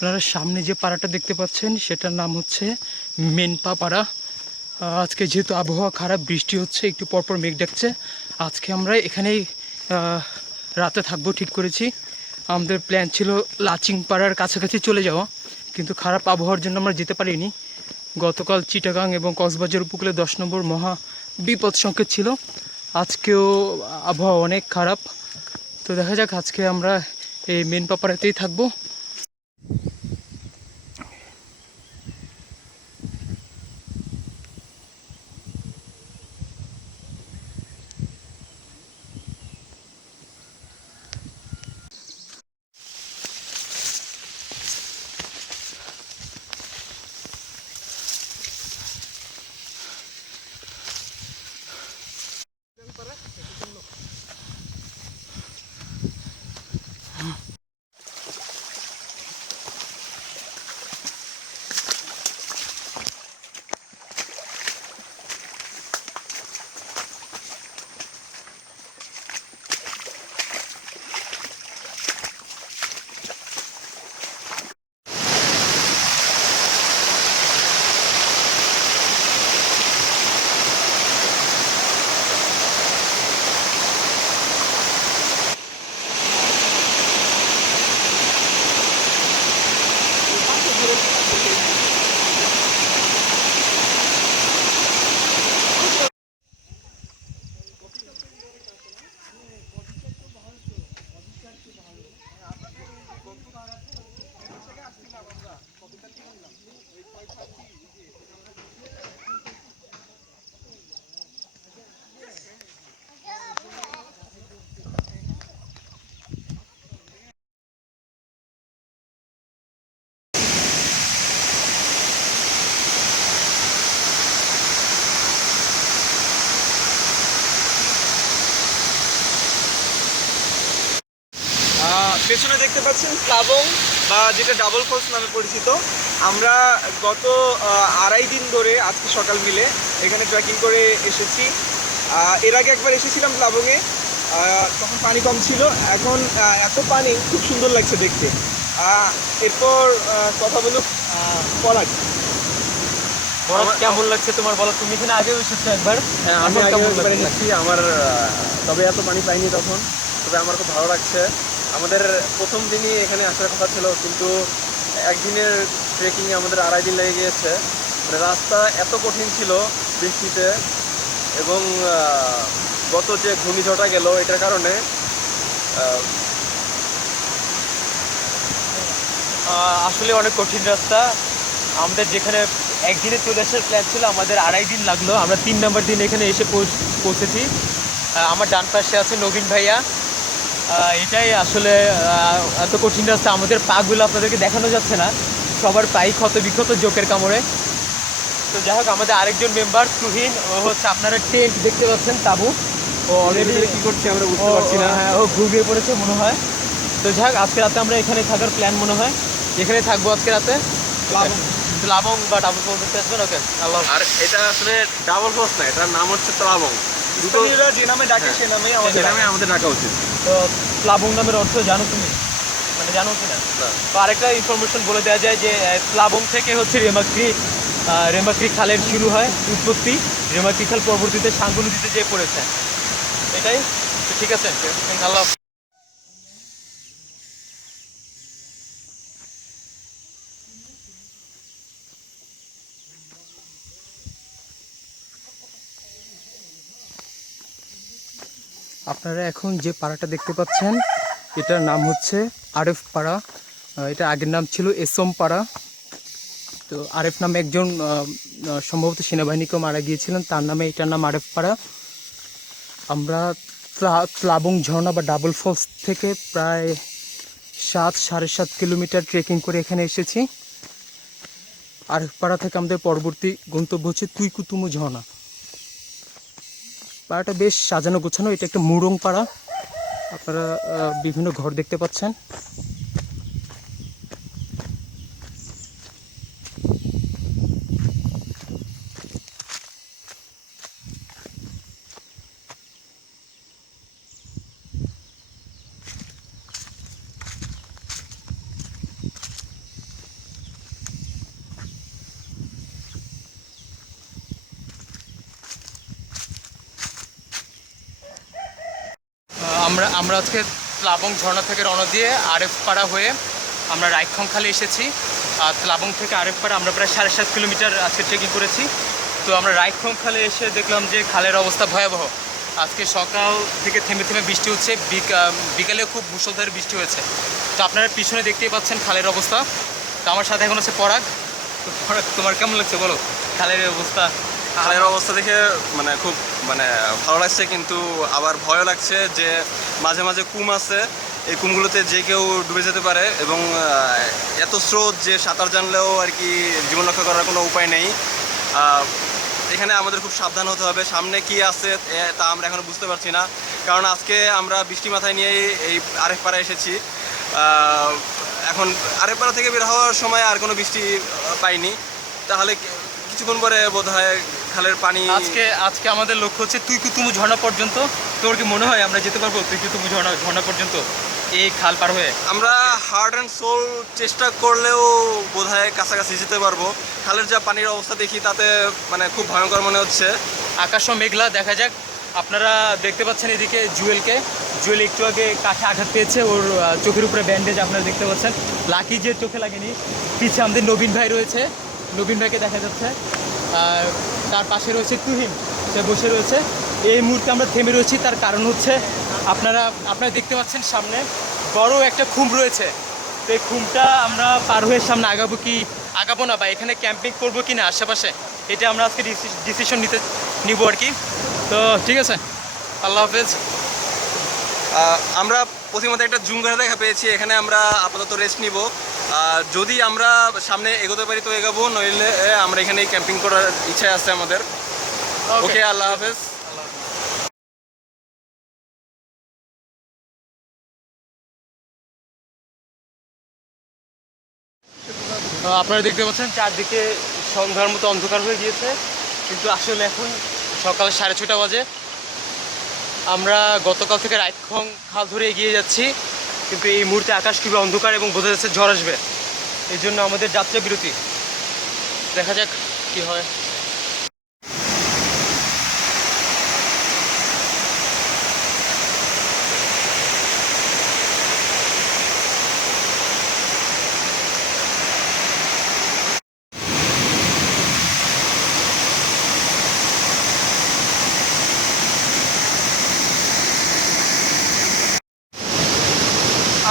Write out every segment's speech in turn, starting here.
আপনারা সামনে যে পাড়াটা দেখতে পাচ্ছেন সেটার নাম হচ্ছে মেনপা পাড়া। আজকে যেহেতু আবহাওয়া খারাপ, বৃষ্টি হচ্ছে, একটু পরপর মেঘ ডাকছে, আজকে আমরা এখানেই রাতে থাকবো ঠিক করেছি। আমাদের প্ল্যান ছিল লাচিং পাড়ার কাছাকাছি চলে যাওয়া, কিন্তু খারাপ আবহাওয়ার জন্য আমরা যেতে পারিনি। গতকাল চিটাগাং এবং কক্সবাজার উপকূলে 10 নম্বর মহা বিপদ সংকেত ছিল। আজকেও আবহাওয়া অনেক খারাপ, তো দেখা যাক আজকে আমরা এই মেনপা পাড়াতেই থাকবো। পেছনে দেখতে পাচ্ছেন প্লাবং বা যেটা ডাবল ফলস নামে পরিচিত। আমরা গত 2.5 দিন ধরে আজকে সকাল মিলে এখানে ট্রেকিং করে এসেছি। এর আগে একবার এসেছিলাম প্লাবংয়ে, তখন পানি কম ছিল, এখন এত পানি, খুব সুন্দর লাগছে দেখতে। এরপর কথা বলুন পলাশ, কেমন লাগছে তোমার বলো? তুমি এখানে আগেও এসেছো একবার। হ্যাঁ, আমি আগে একবার এসেছি। আমার তবে এত পানি পাইনি তখন, তবে আমার খুব ভালো লাগছে। আমাদের প্রথম দিনই এখানে আসার কথা ছিল, কিন্তু একদিনের ট্রেকিংয়ে আমাদের 2.5 দিন লেগে গিয়েছে। মানে রাস্তা এত কঠিন ছিল বৃষ্টিতে, এবং গত যে ঘূর্ণিঝড়টা গেল এটার কারণে আসলে অনেক কঠিন রাস্তা। আমাদের যেখানে একদিনে চলে আসার প্ল্যান ছিল, আমাদের 2.5 দিন লাগলো। আমরা 3 নম্বর দিন এখানে এসে পৌঁছেছি। আমার ডান পাশে আছে নবীন ভাইয়া। এটাই আসলে এত কঠিন রাস্তা, আমাদের পাগুলো আপনাদেরকে দেখানো যাচ্ছে না, সবার পাই ক্ষত বিক্ষত জোকের কামড়ে। তো যাই হোক, আমাদের আরেকজন মেম্বার তুহিন, ও হচ্ছে আপনারা টেন্ট দেখতে পাচ্ছেন, তাবু। ও অলরেডি কী করছে আমরা বুঝতে পারছি না। হ্যাঁ, ও ঘুমিয়ে পড়েছে মনে হয়। তো যাই হোক, আজকে রাতে আমরা এখানে থাকার প্ল্যান মনে হয়, এখানে থাকবো আজকে রাতে। প্লাবং বা ডাবল ফলস দেখতে আসবেন। ওকে, আল্লাহ। আর এটা আসলে ডাবল ফলস না, এটার নাম হচ্ছে প্লাবং। স্থানীয়রা যে নামে ডাকে সে নামেই আমাদের ডাকা উচিত। তো প্লাবং নামের অর্থ জানো তুমি? মানে জানো কি না? তো আরেকটা ইনফরমেশন বলে দেওয়া যায় যে প্লাবং থেকে হচ্ছে রেমাক্রি খালের শুরু হয় উৎপত্তি। রেমাক্রি খাল পরবর্তীতে সাঙ্গু নদীতে যেয়ে পড়েছে। এটাই তো, ঠিক আছে, আল্লাহ। আপনারা এখন যে পাড়াটা দেখতে পাচ্ছেন এটার নাম হচ্ছে আরেফ পাড়া। এটা আগের নাম ছিল এসম পাড়া। তো আরেফ নামে একজন সম্ভবত সেনাবাহিনীকেও মারা গিয়েছিলেন, তার নামে এটার নাম আরেফ পাড়া। আমরা প্লাবং ঝর্ণা বা ডাবল ফলস থেকে প্রায় 7-7.5 কিলোমিটার ট্রেকিং করে এখানে এসেছি। আরেফ পাড়া থেকে আমাদের পরবর্তী গন্তব্য হচ্ছে তুইকুতুমু ঝর্ণা। পাড়াটা বেশ সাজানো গোছানো, এটা একটা মুরং পাড়া। আপনারা বিভিন্ন ঘর দেখতে পাচ্ছেন। আমরা আজকে ত্লাবং ঝর্ণা থেকে রওনা দিয়ে আরএফ পাড়া হয়ে আমরা রাইখং খালে এসেছি। আর ত্লাবং থেকে আরএফ পাড়া আমরা প্রায় 7.5 কিলোমিটার আজকে ট্রেকিং করেছি। তো আমরা রাইখং খালে এসে দেখলাম যে খালের অবস্থা ভয়াবহ। আজকে সকাল থেকে থেমে থেমে বৃষ্টি হচ্ছে, বিকালে খুব মুষলধারে বৃষ্টি হয়েছে। তো আপনারা পিছনে দেখতেই পাচ্ছেন খালের অবস্থা। তো আমার সাথে এখন আছে পরাগ। তো পরাগ, তোমার কেমন লাগছে বলো খালের অবস্থা? খালের অবস্থা দেখে খুব ভালো লাগছে, কিন্তু আবার ভয়ও লাগছে যে মাঝে মাঝে কুম আছে, এই কুমগুলোতে যে কেউ ডুবে যেতে পারে এবং এত স্রোত যে সাঁতার জানলেও আর কি জীবন রক্ষা করার কোনো উপায় নেই। এখানে আমাদের খুব সাবধান হতে হবে। সামনে কি আছে তা আমরা এখনো বুঝতে পারছি না, কারণ আজকে আমরা বৃষ্টি মাথায় নিয়েই এই আরেফ পাড়া এসেছি। এখন আরেফ পাড়া থেকে বের হওয়ার সময় আর কোনো বৃষ্টি পাইনি, তাহলে কিছুক্ষণ পরে বোধহয় খালের পানি। আজকে আমাদের লক্ষ্য হচ্ছে তুইকুতুমু ঝর্ণা পর্যন্ত। তোর কি মনে হয় আমরা যেতে পারবো তুইকুতুমু ঝর্ণা পর্যন্ত এই খাল পার হয়ে? আমরা হার্ট অ্যান্ড সোল চেষ্টা করলেও বোধহয় কাছাকাছি যেতে পারবো। খালের যা পানির অবস্থা দেখি তাতে খুব ভয়ঙ্কর মনে হচ্ছে। আকাশও মেঘলা, দেখা যাক। আপনারা দেখতে পাচ্ছেন এদিকে জুয়েল একটু আগে কাঠে আঘাত পেয়েছে, ওর চোখের উপরে ব্যান্ডেজ আপনারা দেখতে পাচ্ছেন। লাকি যে চোখে লাগেনি। পিছিয়ে আমাদের নবীন ভাই রয়েছে, নবীন ভাইকে দেখা যাচ্ছে। আর তার পাশে রয়েছে তুহিন, সে বসে রয়েছে। এই মুহূর্তে আমরা থেমে রয়েছি, তার কারণ হচ্ছে আপনারা দেখতে পাচ্ছেন সামনে বড় একটা খুম রয়েছে। তো এই খুমটা আমরা পার হয়ে সামনে আগাবো না বা এখানে ক্যাম্পিং করবো কি না আশেপাশে, এটা আমরা আজকে ডিসিশন নিব আর কি। তো ঠিক আছে, আল্লাহ হাফেজ। আমরা প্রথমত একটা জুমঘাট দেখা পেয়েছি, এখানে আমরা আপাতত রেস্ট নিব। যদি আমরা সামনে এগোতে পারি তো এগোবো, নইলে আমরা এখানে ক্যাম্পিং করার ইচ্ছা আছে আমাদের। ওকে, আল্লাহ হাফেজ। আপনারা দেখতে পাচ্ছেন চারদিকে সন্ধ্যার মতো অন্ধকার হয়ে গিয়েছে, কিন্তু আসলে এখন সকাল 6:30 বাজে। আমরা গতকাল থেকে রাইখং খাল ধরে এগিয়ে যাচ্ছি, কিন্তু এই মুহূর্তে আকাশ খুবই অন্ধকার এবং বোঝা যাচ্ছে ঝড় আসবে। এই জন্য আমাদের যাত্রা বিরতি। দেখা যাক কি হয়।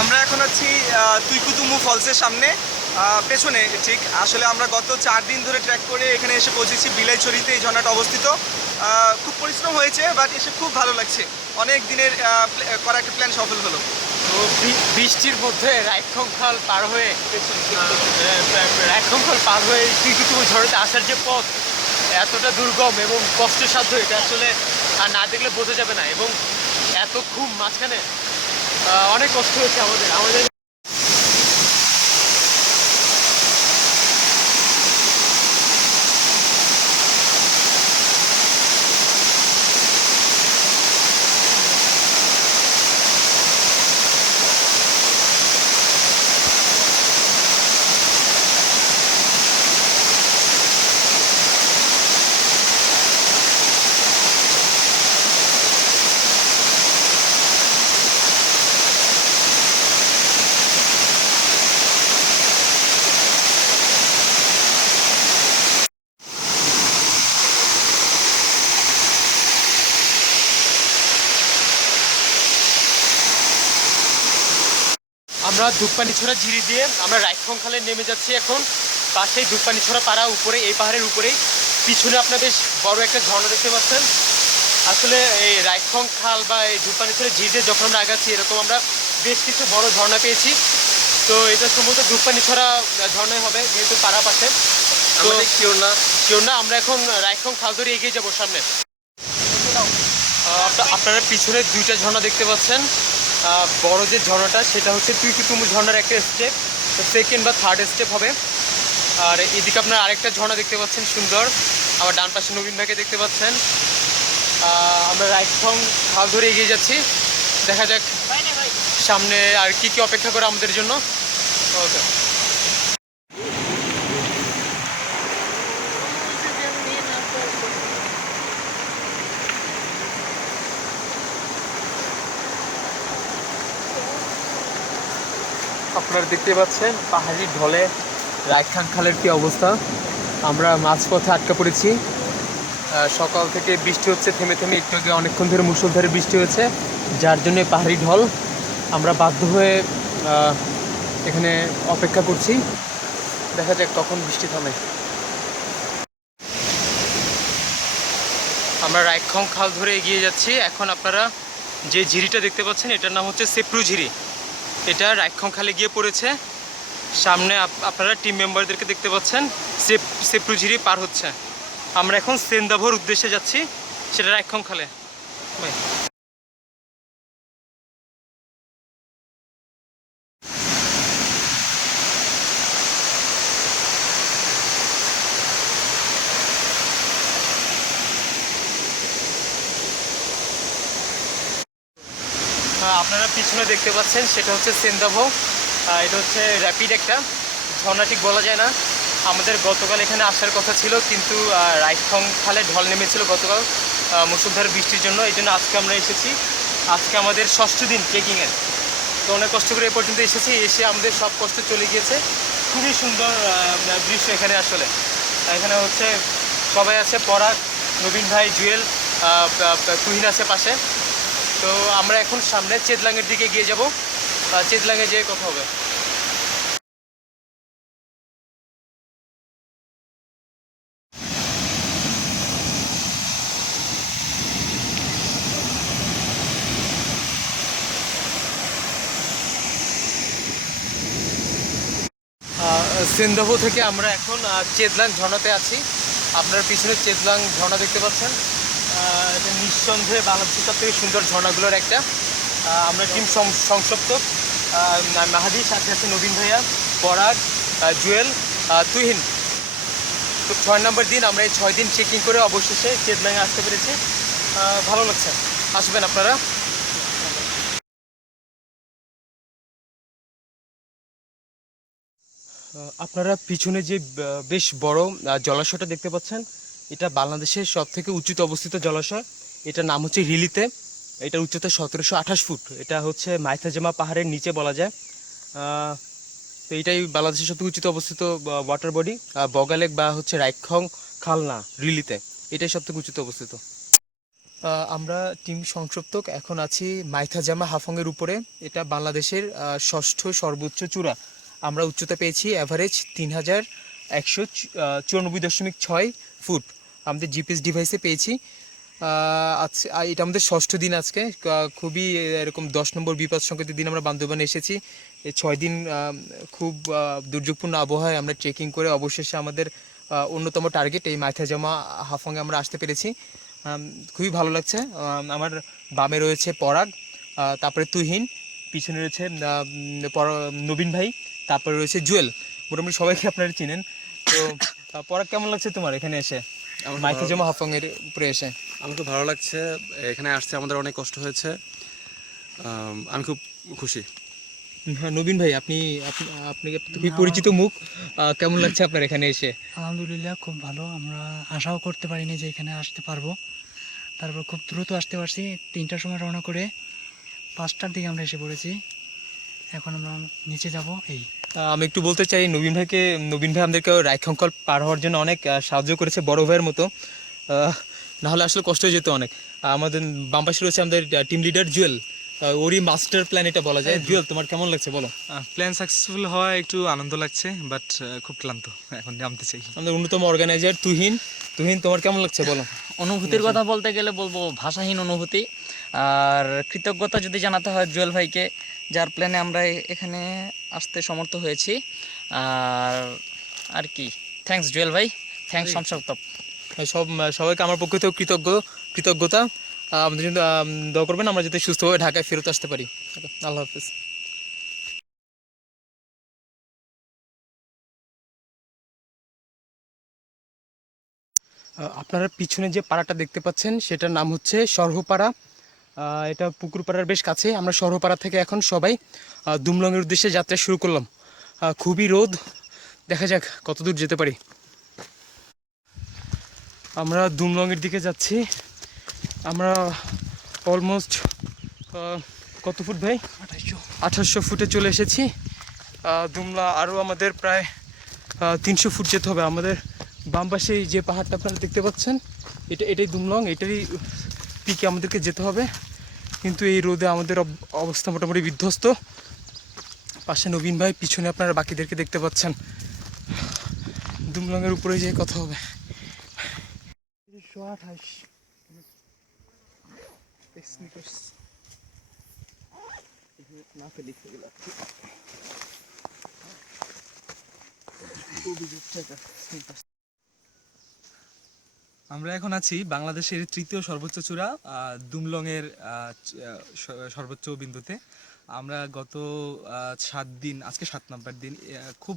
আমরা এখন আছি তুইকুতুমু ফলসের সামনে, পেছনে ঠিক। আসলে আমরা গত 4 দিন ধরে ট্র্যাক করে এখানে এসে পৌঁছেছি বিলাইছড়িতে। এই ঝর্ণাটা অবস্থিত। খুব পরিশ্রম হয়েছে, বাট এসে খুব ভালো লাগছে। অনেক দিনের করা একটা প্ল্যান সফল হলো। তো বৃষ্টির মধ্যে রাইখং খাল পার হয়ে তুইকুতুমু ঝড়তে আসার যে পথ এতটা দুর্গম এবং কষ্টসাধ্য, এটা আসলে আর না দেখলে বোঝা যাবে না। এবং এত খুব মাঝখানে অনেক কষ্ট হয়েছে আমাদের। আমরা ধূপপানিছড়া ঝিরি দিয়ে আমরা রাইখং খালে নেমে যাচ্ছি এখন। পাশেই ধূপপানিছড়া পাড়া, উপরে এই পাহাড়ের উপরেই। পিছনে আপনার বেশ বড় একটা ঝর্ণা দেখতে পাচ্ছেন। আসলে এই রাইখং খাল বা এই ধূপপানিছড়া ঝিরিতে যখন আমরা আগাচ্ছি, এরকম আমরা বেশ কিছু বড় ঝর্ণা পেয়েছি। তো এটা সম্ভবত ধূপপানিছড়া ঝর্ণাই হবে, যেহেতু পাড়া পাশে। তো শিওর না, আমরা এখন রাইখং খাল ধরে এগিয়ে যাবো সামনে। আপনারা পিছনে 2টা ঝর্ণা দেখতে পাচ্ছেন। বড় যে ঝর্ণাটা সেটা হচ্ছে তুইকুতুমু ঝর্ণার একটা স্টেপ, সেকেন্ড বা থার্ড স্টেপ হবে। আর এদিকে আপনারা আরেকটা ঝর্ণা দেখতে পাচ্ছেন সুন্দর। আবার ডান পাশে নবীন ভাইকে দেখতে পাচ্ছেন। আমরা রাইখং খাল ধরে এগিয়ে যাচ্ছি। দেখা যাক সামনে আর কি কি অপেক্ষা করে আমাদের জন্য। ওকে, আপনারা দেখতে পাচ্ছেন পাহাড়ি ঢলে রায়খান খালের কি অবস্থা। আমরা মাঝপথে আটকা পড়েছি। সকাল থেকে বৃষ্টি হচ্ছে থেমে থেমে, একটু আগে অনেকক্ষণ ধরে মুষলধারে বৃষ্টি হয়েছে, যার জন্য পাহাড়ি ঢল। আমরা বাধ্য হয়ে এখানে অপেক্ষা করছি, দেখা যাক কখন বৃষ্টি থামে। আমরা রায়খং খাল ধরে এগিয়ে যাচ্ছি। এখন আপনারা যে ঝিরিটা দেখতে পাচ্ছেন এটার নাম হচ্ছে সেপ্রু ঝিরি। এটা রায়খং খালে গিয়ে পড়েছে। সামনে আপনারা টিম মেম্বারদেরকে দেখতে পাচ্ছেন সেপ্রু ঝিরি পার হচ্ছে। আমরা এখন সেন্দাভোর উদ্দেশ্যে যাচ্ছি, সেটা রায়খং খালে। আপনারা পিছনে দেখতে পাচ্ছেন সেটা হচ্ছে সেন্দাভো। এটা হচ্ছে র্যাপিড একটা ঝর্ণা, ঠিক বলা যায় না। আমাদের গতকাল এখানে আসার কথা ছিল, কিন্তু রায়খং খালে ঢল নেমেছিল গতকাল মুষলধারে বৃষ্টির জন্য। এই জন্য আজকে আমরা এসেছি। আজকে আমাদের 6ষ্ঠ দিন ট্রেকিংয়ের। তো অনেক কষ্ট করে এ পর্যন্ত এসেছি, এসে আমাদের সব কষ্ট চলে গিয়েছে। খুবই সুন্দর দৃশ্য এখানে। আসলে এখানে হচ্ছে সবাই আছে, পরাগ, নবীন ভাই, জুয়েল, তুহিন আছে পাশে। তো আমরা এখন সামনে চেতলাঙের দিকে গিয়ে যাব, চেতলাঙে যেয়ে কথা হবে। সেন্দাভো থেকে আমরা এখন চেতলাং ঝর্ণাতে আছি। আপনার পিছনে চেতলাং ঝর্ণা দেখতে পাচ্ছেন। এটা নিঃসন্দেহে বাংলাদেশের সব থেকে সুন্দর ঝর্ণাগুলোর একটা। আমরা টিম সংসপ্তক, মাহাদি, সাথে আছে নবীন ভাইয়া, পরাগ, জুয়েল, তুহিন। তো 6 নম্বর দিন। আমরা এই 6 দিন চেকিং করে অবশেষে চেতলাঙে আসতে পেরেছি। ভালো লাগছে, আসবেন আপনারা। আপনারা পিছনে যে বেশ বড় জলাশয়টা দেখতে পাচ্ছেন, এটা বাংলাদেশের সব থেকে উঁচুতে অবস্থিত জলাশয়। এটার নাম হচ্ছে রিলিতে। এটার উচ্চতা 1728 ফুট। এটা হচ্ছে মাইথাজামা পাহাড়ের নিচে বলা যায়। তো এটাই বাংলাদেশের সবথেকে উঁচুতে অবস্থিত ওয়াটার বডি। বগালেক বা হচ্ছে রায়খং খাল না, রিলিতে, এটাই সবথেকে উঁচুতে অবস্থিত। আমরা টিম সংসপ্তক এখন আছি মাইথাজামা হাফংয়ের উপরে। এটা বাংলাদেশের 6ষ্ঠ সর্বোচ্চ চূড়া। আমরা উচ্চতা পেয়েছি অ্যাভারেজ 3194.6 ফুট আমাদের জিপিএস ডিভাইসে পেয়েছি। আচ্ছা, এটা আমাদের 6ষ্ঠ দিন আজকে। খুবই এরকম 10 নম্বর বিপদ সংকেতের দিন আমরা বান্দরবানে এসেছি। এই 6 দিন খুব দুর্যোগপূর্ণ আবহাওয়ায় আমরা ট্রেকিং করে অবশেষে আমাদের অন্যতম টার্গেট এই মাইথাজামা হাফংয়ে আমরা আসতে পেরেছি। খুবই ভালো লাগছে। আমার বামে রয়েছে পরাগ, তারপরে তুহিন, পিছনে রয়েছে নবীন ভাই, তারপরে রয়েছে জুয়েল। মোটামুটি সবাইকে আপনারা চিনেন। তো পরাগ, কেমন লাগছে তোমার এখানে এসে, মাইথাজামা হাফংয়ের উপরে এসে? আমার খুব ভালো লাগছে। এখানে আসতে আমাদের অনেক কষ্ট হয়েছে। আমি খুব খুশি। হ্যাঁ, নবীন ভাই, আপনি খুবই পরিচিত মুখ, কেমন লাগছে আপনার এখানে এসে? আলহামদুলিল্লাহ, খুব ভালো। আমরা আশাও করতে পারিনি যে এখানে আসতে পারবো। তারপর খুব দ্রুত আসতে পারছি। 3টার সময় রওনা করে 5টার দিকে আমরা এসে পড়েছি। এখন আমরা নিচে যাব। এই আমি একটু বলতে চাই নবীন ভাই আমাদেরকে রায়খং খাল পার হওয়ার জন্য অনেক সাহায্য করেছে, বড় ভাইয়ের মতো। নাহলে আসলে কষ্ট হয়ে যেত অনেক। আমাদের বাম পাশে রয়েছে আমাদের টিম লিডার জুয়েল। ওরই মাস্টার প্ল্যান এটা বলা যায়। জুয়েল, তোমার কেমন লাগছে বলো? প্ল্যান সাকসেসফুল হওয়া একটু আনন্দ লাগছে, বাট খুব ক্লান্ত, এখন নামতে চাই। আমাদের অন্যতম অর্গানাইজার তুহিন, তোমার কেমন লাগছে বলো? অনুভূতির কথা বলতে গেলে বলবো ভাষাহীন অনুভূতি। আর কৃতজ্ঞতা যদি জানাতে হয় জুয়েল ভাইকে, যার প্ল্যানে আমরা এখানে আসতে সমর্থ হয়েছি। আর কি, থ্যাঙ্কস জুয়েল ভাই, থ্যাঙ্কস সংসপ্তক। সবাইকে আমার পক্ষ থেকেও কৃতজ্ঞতা। আমাদের জন্য দোয়া করবেন আমরা যাতে সুস্থভাবে ঢাকায় ফেরত আসতে পারি। আল্লাহ হাফিজ। আপনারা পিছনে যে পাড়াটা দেখতে পাচ্ছেন সেটার নাম হচ্ছে সরহপাড়া। এটা পুকুরপাড়ার বেশ কাছে। আমরা সরহপাড়া থেকে এখন সবাই দুমলংয়ের উদ্দেশ্যে যাত্রা শুরু করলাম। খুবই রোদ, দেখা যাক কত দূর যেতে পারি। আমরা দুমলংয়ের দিকে যাচ্ছি। আমরা অলমোস্ট কত ফুট ভাই? 2800 ফুটে চলে এসেছি। দুমলা আরও আমাদের প্রায় 300 ফুট যেতে হবে। আমাদের বাম পাশে এই যে পাহাড়টা আপনারা দেখতে পাচ্ছেন, এটাই দুমলং, এটারই পিকে আমাদেরকে যেতে হবে। কিন্তু এই রোদে আমাদের অবস্থা মোটামুটি বিধ্বস্ত। পাশে নবীন ভাই, পিছনে আপনারা বাকিদেরকে দেখতে পাচ্ছেন। দুমলংয়ের উপরে যেয়ে কথা হবে। আমরা এখন আছি বাংলাদেশের তৃতীয় সর্বোচ্চ চূড়া দুমলংয়ের সর্বোচ্চ বিন্দুতে। আমরা গত 7 দিন, আজকে 7 নম্বর দিন, খুব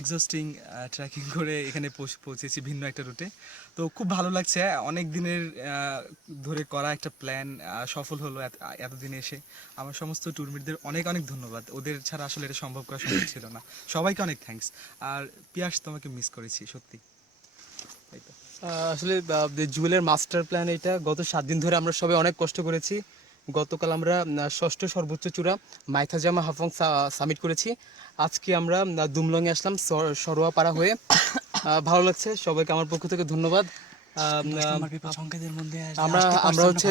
এক্সস্টিং ট্রেকিং করে এখানে পৌঁছেছি ভিন্ন একটা রুটে। তো খুব ভালো লাগছে, অনেক দিনের ধরে করা একটা প্ল্যান সফল হলো এতদিনে এসে। আমার সমস্ত ট্যুরমেটদের অনেক অনেক ধন্যবাদ, ওদের ছাড়া আসলে এটা সম্ভব করা সম্ভব ছিল না। সবাইকে অনেক থ্যাঙ্কস। আর পিয়াস, তোমাকে মিস করেছি সত্যি। তাই তো আসলে জুয়েলের মাস্টার প্ল্যান এটা। গত 7 দিন ধরে আমরা সবাই অনেক কষ্ট করেছি। গতকাল আমরা 6ষ্ঠ সর্বোচ্চ চূড়া মাইথাজামা হাফলং সামিট করেছি। আজকে আমরা দুমলংয়ে আসলাম সরোয়াপাড়া হয়ে। ভালো লাগছে, সবাইকে আমার পক্ষ থেকে ধন্যবাদ। বিপদ সংকেতের মধ্যে আমরা হচ্ছে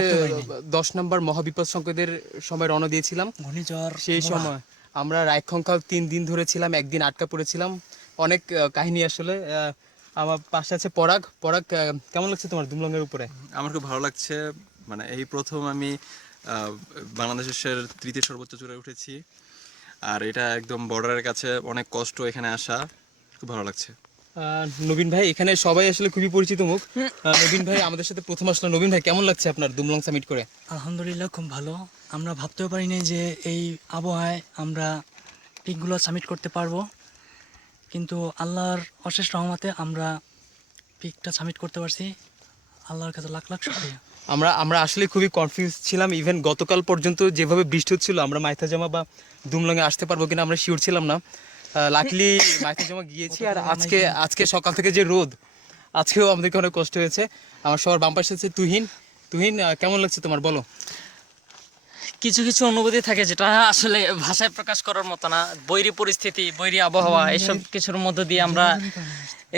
10 নম্বর মহাবিপদ সংকেতের সময় রওনা দিয়েছিলাম। ঘূর্ণিঝড় সেই সময় আমরা রায়খংখাল 3 দিন ধরেছিলাম, একদিন আটকা পড়েছিলাম। অনেক কাহিনী আসলে। আমার পাশে আছে পরাগ। কেমন লাগছে তোমার দুমলংয়ের উপরে? আমার খুব ভালো লাগছে, মানে এই প্রথম আমি বাংলাদেশের তৃতীয় সর্বোচ্চ চূড়ায় উঠেছি। আর এটা একদম বর্ডারের কাছে, অনেক কষ্ট এখানে আসা, খুব ভালো লাগছে। নবীন ভাই, এখানে সবাই আসলে খুবই পরিচিত মুখ। নবীন ভাই আমাদের সাথে প্রথম আসলো। নবীন ভাই, কেমন লাগছে আপনার দুমলং সামিট করে? আলহামদুলিল্লাহ, খুব ভালো। আমরা ভাবতেও পারিনি যে এই আবহাওয়ায় আমরা পিকগুলো সাবমিট করতে পারবো, কিন্তু আল্লাহর অশেষ রহমতে আমরা পিকটা সাবমিট করতে পারছি। আল্লাহর কাছে লাখ লাখ শুকরিয়া। আমরা আসলে খুবই কনফিউজ ছিলাম। ইভেন গতকাল পর্যন্ত যেভাবে বৃষ্টি হচ্ছিল, আমরা মাইথাজামা বা দুমলংয়ে আসতে পারবো কিনা আমরা শিওর ছিলাম না। লাকিলি মাইথাজামা গিয়েছি। আর আজকে সকাল থেকে যে রোদ, আজকেও আমাদেরকে অনেক কষ্ট হয়েছে। আমার সবার বাম পাশে আছে তুহিন। কেমন লাগছে তোমার, বলো? কিছু কিছু অনুভূতি থাকে যেটা আসলে ভাষায় প্রকাশ করার মতো না। বৈরী পরিস্থিতি, বৈরী আবহাওয়া, এসব কিছুর মধ্য দিয়ে আমরা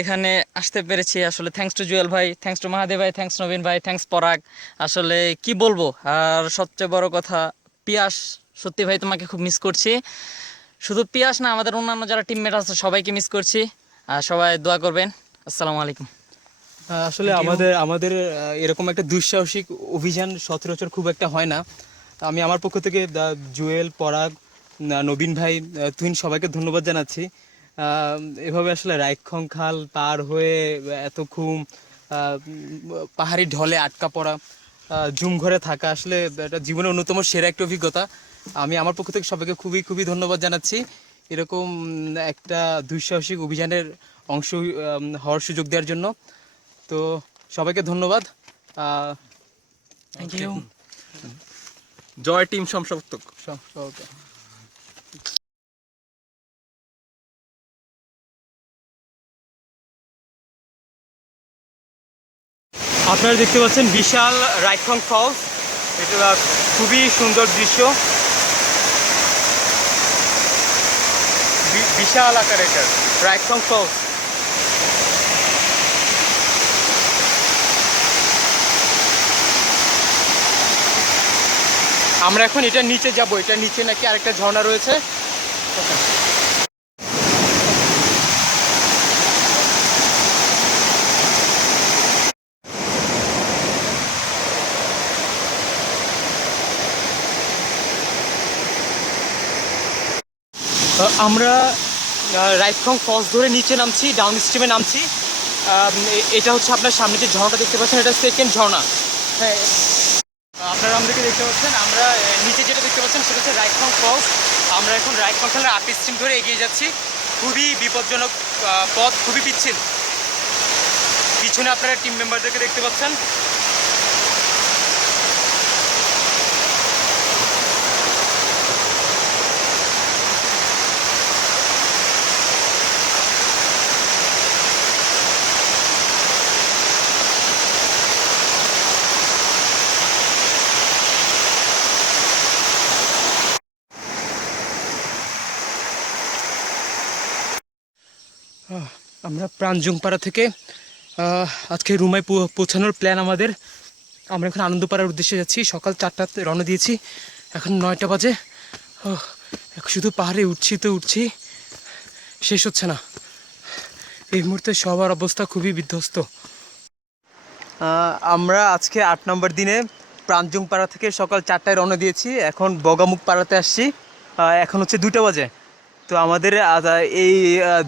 এখানে আসতে পেরেছি। আসলে থ্যাঙ্কস টু জুয়েল ভাই, থ্যাঙ্কস টু মাহাদেব ভাই, থ্যাঙ্কস নবীন ভাই, থ্যাঙ্কস পরাগ। আসলে কি বলবো। আর সবচেয়ে বড় কথা, পিয়াস, সত্যি ভাই তোমাকে খুব মিস করছি। শুধু পিয়াস না, আমাদের অন্যান্য যারা টিমমেট আছে সবাইকে মিস করছি। আর সবাই দোয়া করবেন। আসসালামু আলাইকুম। আসলে আমাদের এরকম একটা দুঃসাহসিক অভিযান সচরাচর খুব একটা হয় না। আমি আমার পক্ষ থেকে জুয়েল, পরাগ, নবীন ভাই, তুহিন সবাইকে ধন্যবাদ জানাচ্ছি। এভাবে আসলে রায়খংখাল পার হয়ে এতক্ষণ পাহাড়ি ঢলে আটকা পড়া, জুম ঘরে থাকা, আসলে এটা জীবনের অন্যতম সেরা একটা অভিজ্ঞতা। আমি আমার পক্ষ থেকে সবাইকে খুবই খুবই ধন্যবাদ জানাচ্ছি এরকম একটা দুঃসাহসিক অভিযানের অংশ হওয়ার সুযোগ দেওয়ার জন্য। তো সবাইকে ধন্যবাদ। Thank you. জয় টিম সমর্থক। আপনারা দেখতে পাচ্ছেন বিশাল রাইখং ফলস। এটা খুবই সুন্দর দৃশ্য, বিশাল আকার এটা রাইখং ফলস। আমরা এখন এটা নিচে যাব। এটা নিচে নাকি আরেকটা ঝর্ণা রয়েছে। আমরা রাইখং ফলস ধরে নিচে নামছি, ডাউন স্ট্রিমে নামছি। এটা হচ্ছে আপনার সামনে যে ঝর্ণাটা দেখতে পাচ্ছেন, এটা সেকেন্ড ঝর্ণা। হ্যাঁ, আপনারা আমাদেরকে দেখতে পাচ্ছেন। আমরা নিচে যেটা দেখতে পাচ্ছেন সেটা হচ্ছে রাইখং ফলস। আমরা এখন রাইখং ফলের আপ স্ট্রিম ধরে এগিয়ে যাচ্ছি। খুবই বিপজ্জনক পথ, খুবই পিচ্ছিল। পিছনে আপনারা টিম মেম্বারদেরকে দেখতে পাচ্ছেন। আমরা প্রাঞ্জংপাড়া থেকে আজকে রুমায় পৌঁছানোর প্ল্যান আমাদের। আমরা এখন আনন্দপাড়ার উদ্দেশ্যে যাচ্ছি। সকাল 4টাতে রওনা দিয়েছি, এখন 9টা বাজে। শুধু পাহাড়ে উঠছি তো উঠছি, শেষ হচ্ছে না। এই মুহূর্তে সবার অবস্থা খুবই বিধ্বস্ত। আমরা আজকে 8 নম্বর দিনে প্রাঞ্জংপাড়া থেকে সকাল 4টায় রওনা দিয়েছি, এখন বগামুখ পাড়াতে আসছি। এখন হচ্ছে 2টা বাজে। তো আমাদের এই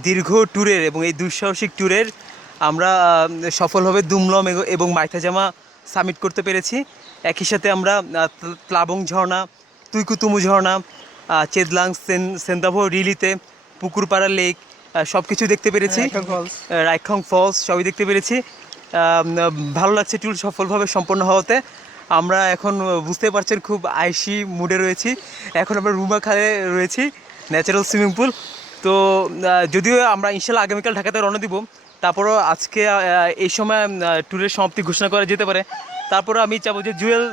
দীর্ঘ ট্যুরের এবং এই দুঃসাহসিক ট্যুরের আমরা সফলভাবে দুমলম এবং মাইথাজামা সামিট করতে পেরেছি। একই সাথে আমরা প্লাবং ঝর্ণা, তুইকুতুমু ঝর্ণা, চেদলাং সেন্দাভো রিলিতে, পুকুরপাড়া লেক সব কিছু দেখতে পেরেছি। রাইখং ফলস সবই দেখতে পেরেছি। ভালো লাগছে ট্যুর সফলভাবে সম্পন্ন হওয়াতে। আমরা এখন বুঝতে পারছেন খুব আইসি মুডে রয়েছি। এখন আমরা রুমা খালে রয়েছি, ন্যাচারাল সুইমিং পুল। তো যদিও আমরা ইনশাল্লাহ আগামীকাল ঢাকাতে রওনা দিব, তারপরও আজকে এই সময় ট্যুরের সমাপ্তি ঘোষণা করা যেতে পারে। তারপরে আমি চাবো যে জুয়েল,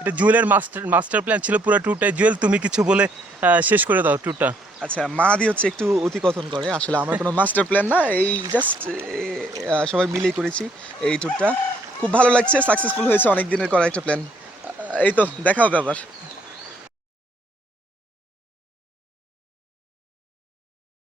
এটা জুয়েলের মাস্টার প্ল্যান ছিল পুরো ট্যুরটাই। জুয়েল, তুমি কিছু বলে শেষ করে দাও ট্যুরটা। আচ্ছা, মাহাদি হচ্ছে একটু অতিকথন করে, আসলে আমার কোনো মাস্টার প্ল্যান না, এই জাস্ট সবাই মিলেই করেছি এই ট্যুরটা। খুব ভালো লাগছে, সাকসেসফুল হয়েছে অনেক দিনের করা একটা প্ল্যান। এই তো দেখা হবে আবার।